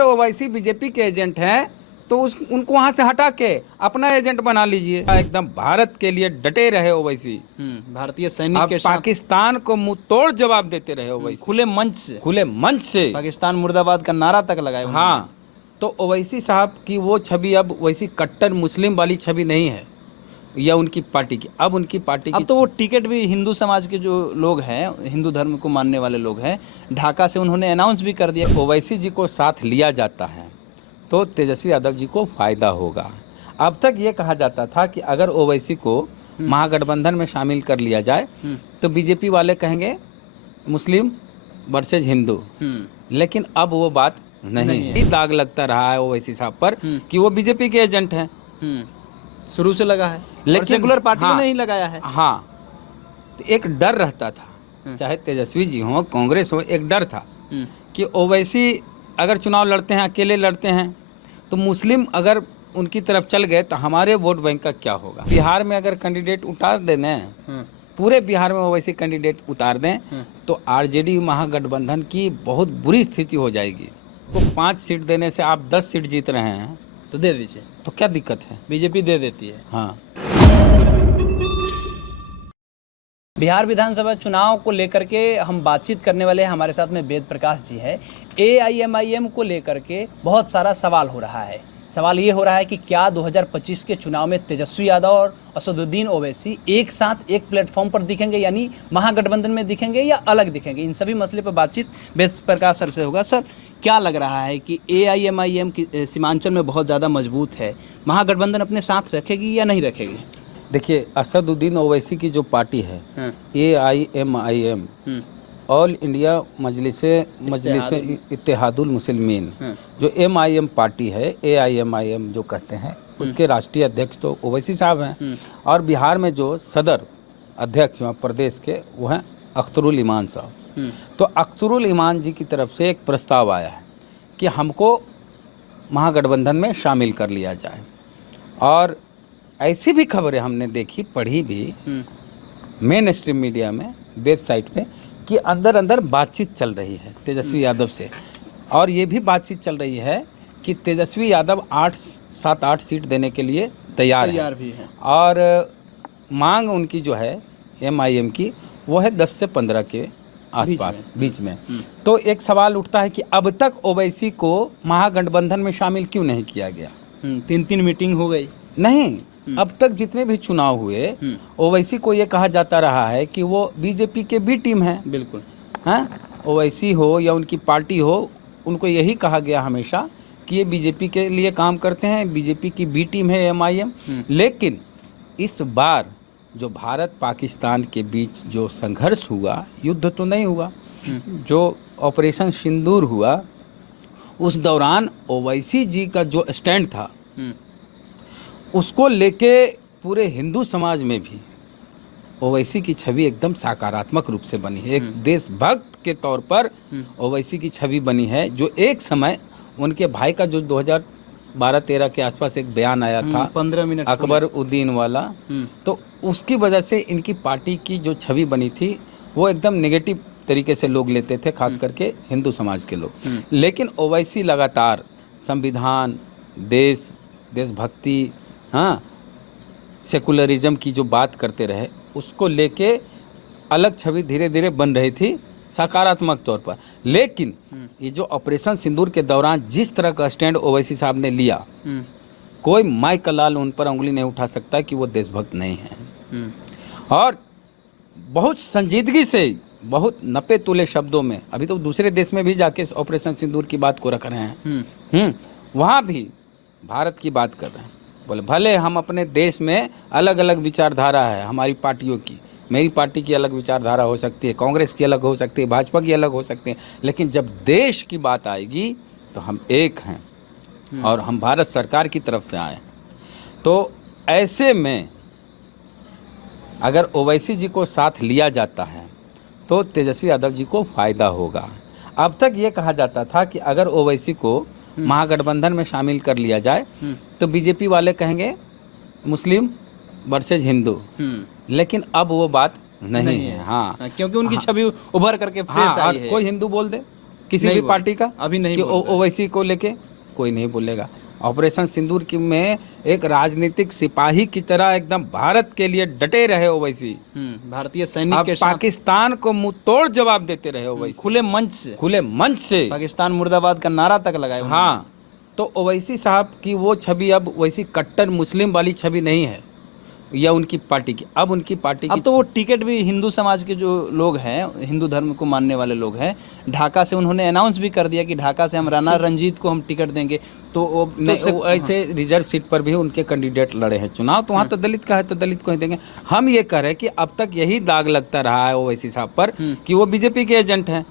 अगर ओवैसी बीजेपी के एजेंट हैं तो उनको वहां से हटा के अपना एजेंट बना लीजिए। एकदम भारत के लिए डटे रहे ओवैसी, भारतीय सैनिक के साथ पाकिस्तान को मुंह तोड़ जवाब देते रहे ओवैसी, खुले मंच से पाकिस्तान मुर्दाबाद का नारा तक लगाए। हाँ, तो ओवैसी साहब की वो छवि अब वैसी कट्टर मुस्लिम वाली छवि नहीं है या उनकी पार्टी की। अब उनकी पार्टी की तो वो टिकट भी हिंदू समाज के जो लोग हैं, हिंदू धर्म को मानने वाले लोग हैं, ढाका से उन्होंने अनाउंस भी कर दिया। ओवैसी जी को साथ लिया जाता है तो तेजस्वी यादव जी को फायदा होगा। अब तक ये कहा जाता था कि अगर ओवैसी को महागठबंधन में शामिल कर लिया जाए तो बीजेपी वाले कहेंगे मुस्लिम वर्सेज हिंदू, लेकिन अब वो बात नहीं है। दाग लगता रहा है ओवैसी साहब पर कि वो बीजेपी के एजेंट हैं, शुरू से लगा है, लेकिन सेकुलर पार्टी में नहीं लगाया है। हाँ, तो एक डर रहता था, चाहे तेजस्वी जी हो कांग्रेस हो, एक डर था कि ओवैसी अगर चुनाव लड़ते हैं, अकेले लड़ते हैं, तो मुस्लिम अगर उनकी तरफ चल गए तो हमारे वोट बैंक का क्या होगा। बिहार में अगर कैंडिडेट उतार दें, पूरे बिहार में ओवैसी कैंडिडेट उतार दें तो आरजेडी महागठबंधन की बहुत बुरी स्थिति हो जाएगी। तो 5 सीट देने से आप 10 सीट जीत रहे हैं तो दे दीजिए, तो क्या दिक्कत है, बीजेपी दे देती है। हाँ। बिहार विधानसभा चुनाव को लेकर के हम बातचीत करने वाले हैं। हमारे साथ में वेद प्रकाश जी है। AIMIM को लेकर के बहुत सारा सवाल हो रहा है। सवाल ये हो रहा है कि क्या 2025 के चुनाव में तेजस्वी यादव और असदुद्दीन ओवैसी एक साथ एक प्लेटफॉर्म पर दिखेंगे, यानी महागठबंधन में दिखेंगे या अलग दिखेंगे। इन सभी मसले पर बातचीत वेद प्रकाश सर से होगा। सर, क्या लग रहा है कि AIMIM की सीमांचल में बहुत ज़्यादा मजबूत है, महागठबंधन अपने साथ रखेगी या नहीं रखेगी? देखिए, असदुद्दीन ओवैसी की जो पार्टी है AIMIM, ऑल इंडिया मजलिस इत्तेहादुल मुस्लिमीन, जो MIM पार्टी है, AIMIM जो कहते हैं, उसके राष्ट्रीय अध्यक्ष तो ओवैसी साहब हैं। और बिहार में जो सदर अध्यक्ष हैं प्रदेश के, वो हैं अख्तरुल ईमान साहब। तो अख्तरुल ईमान जी की तरफ से एक प्रस्ताव आया है कि हमको महागठबंधन में शामिल कर लिया जाए। और ऐसी भी खबरें हमने देखी, पढ़ी भी मेन स्ट्रीम मीडिया में, वेबसाइट पे, कि अंदर अंदर बातचीत चल रही है तेजस्वी यादव से। और ये भी बातचीत चल रही है कि तेजस्वी यादव 7-8 सीट देने के लिए तैयार भी है। और मांग उनकी जो है MIM की, वो है 10 से 15 के आसपास, बीच में। तो एक सवाल उठता है कि अब तक ओवैसी को महागठबंधन में शामिल क्यों नहीं किया गया। 3 मीटिंग हो गई नहीं, अब तक जितने भी चुनाव हुए, ओवैसी को ये कहा जाता रहा है कि वो बीजेपी के बी टीम है। बिल्कुल, हैं, ओवैसी हो या उनकी पार्टी हो, उनको यही कहा गया हमेशा कि ये बीजेपी के लिए काम करते हैं, बीजेपी की बी टीम है MIM। लेकिन इस बार जो भारत पाकिस्तान के बीच जो संघर्ष हुआ, युद्ध तो नहीं हुआ, जो ऑपरेशन सिंदूर हुआ, उस दौरान ओवैसी जी का जो स्टैंड था, उसको लेके पूरे हिंदू समाज में भी ओवैसी की छवि एकदम सकारात्मक रूप से बनी है। एक देशभक्त के तौर पर ओवैसी की छवि बनी है। जो एक समय उनके भाई का जो 2012-13 के आसपास एक बयान आया था 15 मिनट अकबर उद्दीन वाला, तो उसकी वजह से इनकी पार्टी की जो छवि बनी थी वो एकदम नेगेटिव तरीके से लोग लेते थे, खास करके हिंदू समाज के लोग। लेकिन ओवैसी लगातार संविधान, देशभक्ति, हाँ, सेकुलरिज्म की जो बात करते रहे, उसको लेके अलग छवि धीरे धीरे बन रही थी सकारात्मक तौर पर। लेकिन ये जो ऑपरेशन सिंदूर के दौरान जिस तरह का स्टैंड ओवैसी साहब ने लिया, कोई माई का लाल उन पर उंगली नहीं उठा सकता कि वो देशभक्त नहीं है। और बहुत संजीदगी से, बहुत नपे तुले शब्दों में, अभी तो दूसरे देश में भी जाके ऑपरेशन सिंदूर की बात को रख रहे हैं, वहाँ भी भारत की बात कर रहे हैं। बोले भले हम अपने देश में अलग अलग विचारधारा है हमारी पार्टियों की, मेरी पार्टी की अलग विचारधारा हो सकती है, कांग्रेस की अलग हो सकती है, भाजपा की अलग हो सकती है, लेकिन जब देश की बात आएगी तो हम एक हैं और हम भारत सरकार की तरफ से आए। तो ऐसे में अगर ओवैसी जी को साथ लिया जाता है तो तेजस्वी यादव जी को फायदा होगा। अब तक ये कहा जाता था कि अगर ओवैसी को महागठबंधन में शामिल कर लिया जाए तो बीजेपी वाले कहेंगे मुस्लिम वर्सेज हिंदू, लेकिन अब वो बात नहीं है। हाँ, क्योंकि उनकी छवि उभर करके फ्रेश आई है। कोई हिंदू बोल दे, किसी नहीं भी बोला। पार्टी का अभी नहीं कि बोल रहे। ओवैसी को लेके कोई नहीं बोलेगा। ऑपरेशन सिंदूर की में एक राजनीतिक सिपाही की तरह एकदम भारत के लिए डटे रहे ओवैसी। भारतीय सैनिक अब के साथ पाकिस्तान को मुंह तोड़ जवाब देते रहे ओवैसी, खुले मंच से खुले मंच से। पाकिस्तान मुर्दाबाद का नारा तक लगाया उन्होंने। हाँ, तो ओवैसी साहब की वो छवि अब वैसी कट्टर मुस्लिम वाली छवि नहीं है या उनकी पार्टी की। अब उनकी पार्टी अब की तो वो टिकट भी हिंदू समाज के जो लोग हैं, हिंदू धर्म को मानने वाले लोग हैं, ढाका से उन्होंने अनाउंस भी कर दिया कि ढाका से हम राणा रंजीत को हम टिकट देंगे। तो वो तो नहीं, वो ऐसे रिजर्व सीट पर भी उनके कैंडिडेट लड़े हैं चुनाव, तो वहाँ तो दलित का है तो दलित को ही देंगे। हम ये कह रहे हैं कि अब तक यही दाग लगता रहा है ओवैसी साहब पर कि वो बीजेपी के एजेंट हैं।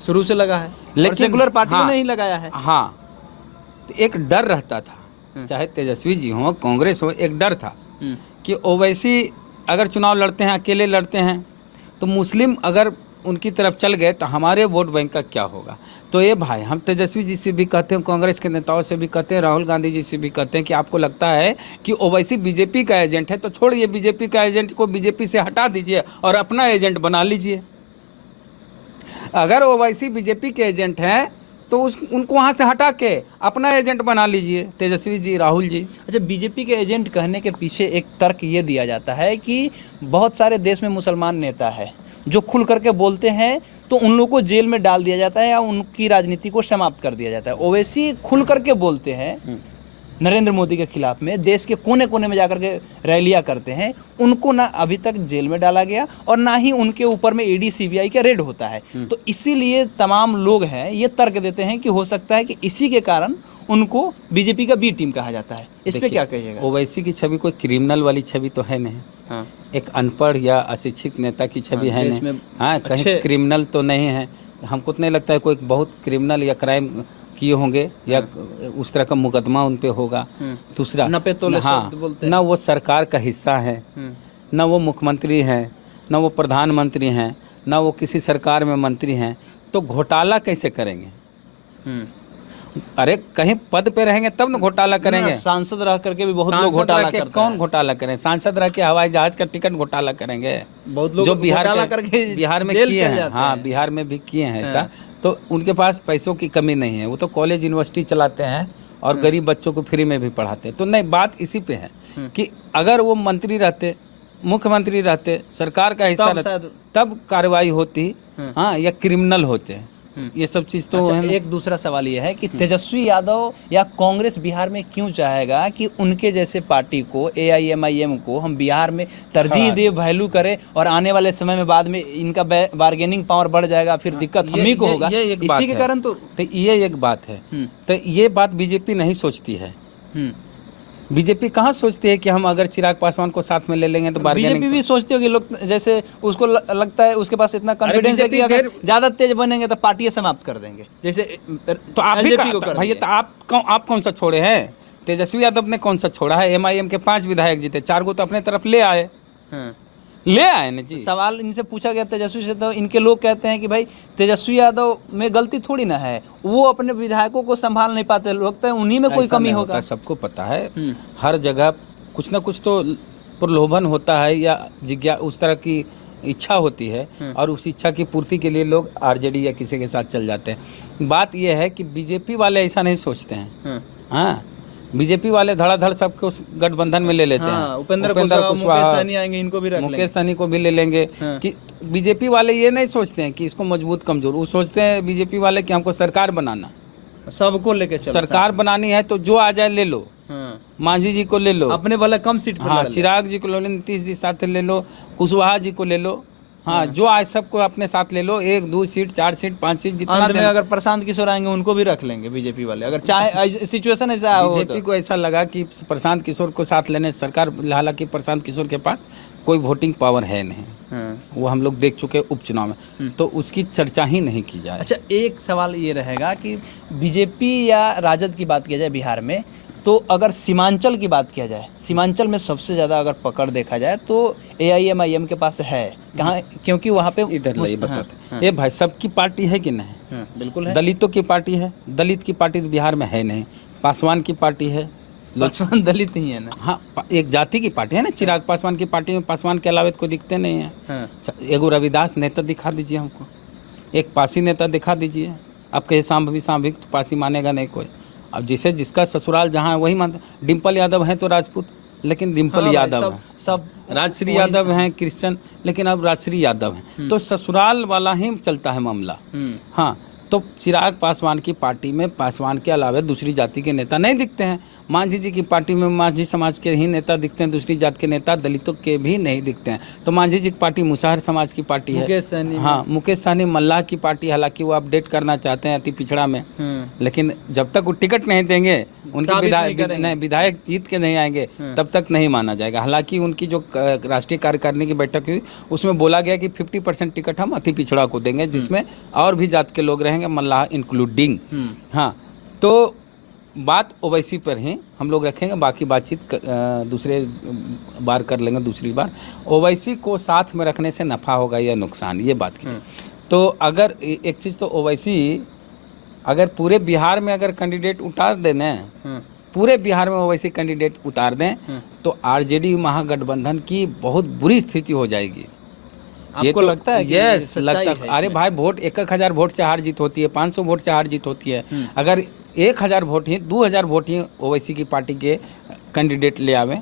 शुरू से लगा है, लेकिन सेकुलर पार्टियों ने ही लगाया है। हाँ, तो एक डर रहता था, चाहे तेजस्वी जी हो, कांग्रेस हो, एक डर था कि ओवैसी अगर चुनाव लड़ते हैं, अकेले लड़ते हैं, तो मुस्लिम अगर उनकी तरफ चल गए तो हमारे वोट बैंक का क्या होगा। तो ये भाई हम तेजस्वी जी से भी कहते हैं, कांग्रेस के नेताओं से भी कहते हैं, राहुल गांधी जी से भी कहते हैं कि आपको लगता है कि ओवैसी बीजेपी का एजेंट है तो छोड़िए, बीजेपी का एजेंट को बीजेपी से हटा दीजिए और अपना एजेंट बना लीजिए। अगर ओवैसी बीजेपी के एजेंट हैं तो उनको वहाँ से हटा के अपना एजेंट बना लीजिए, तेजस्वी जी, राहुल जी। अच्छा, बीजेपी के एजेंट कहने के पीछे एक तर्क ये दिया जाता है कि बहुत सारे देश में मुसलमान नेता है जो खुल करके बोलते हैं तो उन लोगों को जेल में डाल दिया जाता है या उनकी राजनीति को समाप्त कर दिया जाता है। ओवैसी खुल करके बोलते हैं नरेंद्र मोदी के खिलाफ में, देश के कोने कोने में जाकर के रैलियां करते हैं, उनको ना अभी तक जेल में डाला गया और ना ही उनके ऊपर में ईडी सीबीआई का रेड होता है। तो इसीलिए तमाम लोग हैं ये तर्क देते हैं कि हो सकता है कि इसी के कारण उनको बीजेपी का बी टीम कहा जाता है। इस पे क्या कहिएगा? ओवैसी की छवि कोई क्रिमिनल वाली छवि तो है नहीं। हाँ, एक अनपढ़ या अशिक्षित नेता की छवि है देश नहीं। में हाँ, कहीं क्रिमिनल तो नहीं है। हमको तो नहीं लगता है कोई बहुत क्रिमिनल या क्राइम किए होंगे या उस तरह का मुकदमा उन पे होगा। दूसरा, नपे तोले हाँ, शब्द बोलते हैं। ना वो सरकार का हिस्सा है, ना वो मुख्यमंत्री हैं, ना वो प्रधानमंत्री हैं, ना वो किसी सरकार में मंत्री हैं, तो घोटाला कैसे करेंगे? अरे कहीं पद पे रहेंगे तब ना घोटाला करेंगे। सांसद रह करके भी बहुत लोग सांसद घोटाला रह के करते कौन हैं। घोटाला करें? सांसद रह के हवाई जहाज का टिकट घोटाला करेंगे। बहुत लोग जो बिहार घोटाला के करके बिहार में जेल किए चले हैं, जाते हाँ, हैं। बिहार में भी किए हैं ऐसा। तो उनके पास पैसों की कमी नहीं है, वो तो कॉलेज यूनिवर्सिटी चलाते हैं और गरीब बच्चों को फ्री में भी पढ़ाते हैं। तो नहीं, बात इसी पे है कि अगर वो मंत्री रहते, मुख्यमंत्री रहते, सरकार का हिस्सा रहते, तब कार्रवाई होती, हाँ, या क्रिमिनल होते। ये सब चीज़ तो अच्छा, है। एक दूसरा सवाल ये है कि तेजस्वी यादव या कांग्रेस बिहार में क्यों चाहेगा कि उनके जैसे पार्टी को, AIMIM को हम बिहार में तरजीह दे, वैल्यू करें और आने वाले समय में बाद में इनका बार्गेनिंग पावर बढ़ जाएगा, फिर दिक्कत हम ही को होगा। इसी के कारण तो ये एक बात है। तो ये बात बीजेपी नहीं सोचती है। बीजेपी कहाँ सोचती है कि हम अगर चिराग पासवान को साथ में ले लेंगे तो बार्गेनिंग। बीजेपी भी सोचती होगी, लोग जैसे उसको लगता है, उसके पास इतना कॉन्फिडेंस है कि अगर ज्यादा तेज बनेंगे तो पार्टी समाप्त कर देंगे, जैसे तो आप भी भैया, तो आप कौन सा छोड़े हैं? तेजस्वी यादव ने कौन सा छोड़ा है? MIM के 5 विधायक जीते, 4 को तो अपने तरफ ले आए ना जी। सवाल इनसे पूछा गया तेजस्वी से, तो इनके लोग कहते हैं कि भाई तेजस्वी यादव में गलती थोड़ी ना है, वो अपने विधायकों को संभाल नहीं पाते, लगता है उन्हीं में कोई कमी होगा। सबको पता है, हर जगह कुछ ना कुछ तो प्रलोभन होता है या उस तरह की इच्छा होती है और उस इच्छा की पूर्ति के लिए लोग RJD या किसी के साथ चल जाते हैं। बात यह है कि बीजेपी वाले ऐसा नहीं सोचते हैं। हाँ, बीजेपी वाले धड़ाधड़ सबको गठबंधन में ले लेते हैं। उपेंद्र कुशवाहा आएंगे, इनको भी रख लेंगे, मुकेश सहनी को भी ले लेंगे। कि बीजेपी वाले ये नहीं सोचते हैं कि इसको मजबूत कमजोर, वो सोचते हैं बीजेपी वाले कि हमको सरकार बनाना, सबको लेके चलो, सरकार बनानी है तो जो आ जाए ले लो। मांझी जी को ले लो, अपने वाला कम सीट पर, हाँ, चिराग जी को ले लो, नीतीश जी साथ ले लो, कुशवाहा जी को ले लो, हाँ, जो आज सबको अपने साथ ले लो, 1 2 सीट 4 सीट 5 सीट जितना में अगर प्रशांत किशोर आएंगे उनको भी रख लेंगे बीजेपी वाले, अगर चाहे सिचुएशन ऐसा हो। बीजेपी को ऐसा लगा कि प्रशांत किशोर को साथ लेने सरकार, हालांकि प्रशांत किशोर के पास कोई वोटिंग पावर है नहीं, वो हम लोग देख चुके उपचुनाव में, तो उसकी चर्चा ही नहीं की जाए। अच्छा, एक सवाल ये रहेगा कि बीजेपी या राजद की बात किया जाए बिहार में, तो अगर सीमांचल की बात किया जाए, सीमांचल में सबसे ज़्यादा अगर पकड़ देखा जाए तो AIMIM के पास है। कहाँ? क्योंकि वहाँ पे इधर नहीं बताते। ये भाई सबकी पार्टी है कि नहीं? बिल्कुल है। दलितों की पार्टी है, दलित की पार्टी तो बिहार में है नहीं। पासवान की पार्टी है, पासवान दलित ही है ना। हाँ, एक जाति की पार्टी है ना। चिराग पासवान की पार्टी में पासवान के अलावा कोई दिखते नहीं है। एगो रविदास नेता दिखा दीजिए हमको, एक पासी नेता दिखा दीजिए, आप कहे सांभवी सांभिक तो पासी मानेगा नहीं कोई। अब जिसे जिसका ससुराल जहाँ है वही मानता। डिम्पल यादव हैं तो राजपूत, लेकिन डिम्पल हाँ भाई, यादव हैं। सब राजश्री वही- यादव हैं क्रिश्चियन, लेकिन अब राजश्री यादव हैं, तो ससुराल वाला ही चलता है मामला। हाँ, तो चिराग पासवान की पार्टी में पासवान के अलावा दूसरी जाति के नेता नहीं दिखते हैं। मांझी जी की पार्टी में मांझी समाज के ही नेता दिखते हैं, दूसरी जात के नेता दलितों के भी नहीं दिखते हैं। तो मांझी जी की पार्टी मुसहर समाज की पार्टी है। मुकेश सहनी, हाँ, मुकेश सहनी मल्लाह की पार्टी, हालांकि वो अपडेट करना चाहते हैं अति पिछड़ा में, लेकिन जब तक वो टिकट नहीं देंगे, उनके विधायक जीत के नहीं आएंगे, तब तक नहीं माना जाएगा। हालांकि उनकी जो राष्ट्रीय कार्यकारिणी की बैठक हुई उसमें बोला गया कि 50% टिकट हम अति पिछड़ा को देंगे, जिसमें और भी जात के लोग रहेंगे, मल्लाह इंक्लूडिंग। हाँ, तो बात ओवैसी पर ही हम लोग रखेंगे, बाकी बातचीत दूसरे बार कर लेंगे, दूसरी बार। ओवैसी को साथ में रखने से नफ़ा होगा या नुकसान, ये बात की। तो अगर एक चीज़ तो ओवैसी अगर पूरे बिहार में अगर कैंडिडेट उतार दें, पूरे बिहार में ओवैसी कैंडिडेट उतार दें, तो आरजेडी महागठबंधन की बहुत बुरी स्थिति हो जाएगी। आपको तो लगता है कि यस, सच्चाई लगता है अरे इसमें? भाई, वोट 1,000 वोट से हार जीत होती है, 500 वोट से हार जीत होती है। अगर 1,000 वोट ही, 2,000 वोट ही ओवैसी की पार्टी के कैंडिडेट ले आवे,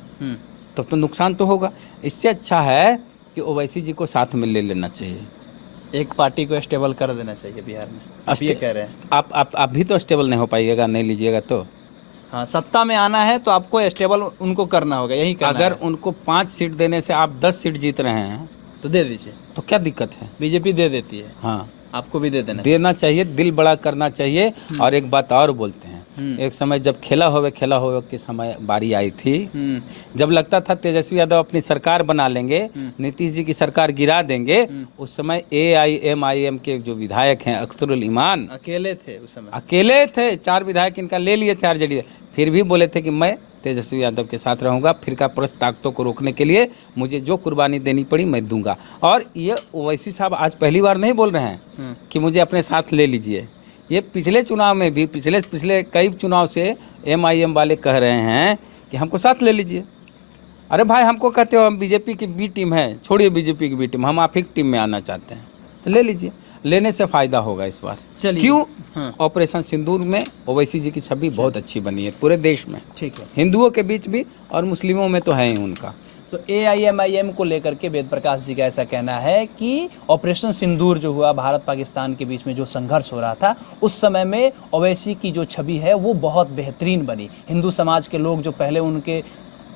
तब तो नुकसान तो होगा। इससे अच्छा है कि ओवैसी जी को साथ में ले लेना चाहिए, एक पार्टी को स्टेबल कर देना चाहिए बिहार में, आप ये कह रहे हैं? आप भी तो स्टेबल नहीं हो पाइएगा, नहीं लीजिएगा तो। हाँ, सत्ता में आना है तो आपको स्टेबल उनको करना होगा, यही करना अगर है। उनको 5 सीट देने से आप 10 सीट जीत रहे हैं तो दे दीजिए, तो क्या दिक्कत है? बीजेपी दे देती है, हाँ, आपको भी दे देना चाहिए, दिल बड़ा करना चाहिए। और एक बात और बोलते हैं, एक समय जब खेला होवे के समय बारी आई थी, जब लगता था तेजस्वी यादव अपनी सरकार बना लेंगे, नीतीश जी की सरकार गिरा देंगे, उस समय AIMIM के जो विधायक हैं अख्तरुल ईमान अकेले थे उस समय, अकेले थे, 4 विधायक इनका ले लिए थे आरजेडी, फिर भी बोले थे कि मैं तेजस्वी यादव के साथ रहूंगा, फिरका परस्त ताकतों को रोकने के लिए मुझे जो कुर्बानी देनी पड़ी मैं दूंगा। और ये ओवैसी साहब आज पहली बार नहीं बोल रहे हैं कि मुझे अपने साथ ले लीजिए। ये पिछले चुनाव में भी, पिछले कई चुनाव से MIM वाले कह रहे हैं कि हमको साथ ले लीजिए। अरे भाई, हमको कहते हो हम बीजेपी की बी टीम है, छोड़िए बीजेपी की बी टीम, हम आप ही टीम में आना चाहते हैं, तो ले लीजिए, लेने से फ़ायदा होगा इस बार। चलिए। क्यों? हाँ। ऑपरेशन सिंदूर में ओवैसी जी की छवि बहुत अच्छी बनी है पूरे देश में, ठीक है। हिंदुओं के बीच भी और मुस्लिमों में तो है ही उनका। तो AIMIM को लेकर के वेद प्रकाश जी का ऐसा कहना है कि ऑपरेशन सिंदूर जो हुआ, भारत पाकिस्तान के बीच में जो संघर्ष हो रहा था, उस समय में ओवैसी की जो छवि है वो बहुत बेहतरीन बनी। हिंदू समाज के लोग जो पहले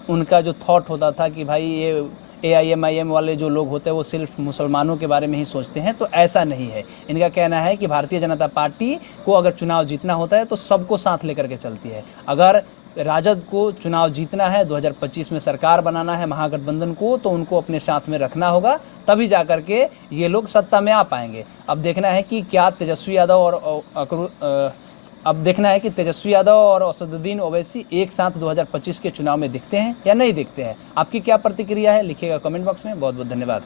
उनका जो थॉट होता था कि भाई ये AIMIM वाले जो लोग होते हैं वो सिर्फ मुसलमानों के बारे में ही सोचते हैं, तो ऐसा नहीं है। इनका कहना है कि भारतीय जनता पार्टी को अगर चुनाव जीतना होता है तो सबको साथ लेकर के चलती है। अगर राजद को चुनाव जीतना है, 2025 में सरकार बनाना है महागठबंधन को, तो उनको अपने साथ में रखना होगा, तभी जा कर के ये लोग सत्ता में आ पाएंगे। अब देखना है कि क्या तेजस्वी यादव और असदुद्दीन ओवैसी एक साथ 2025 के चुनाव में दिखते हैं या नहीं दिखते हैं। आपकी क्या प्रतिक्रिया है, लिखिएगा कमेंट बॉक्स में। बहुत बहुत धन्यवाद।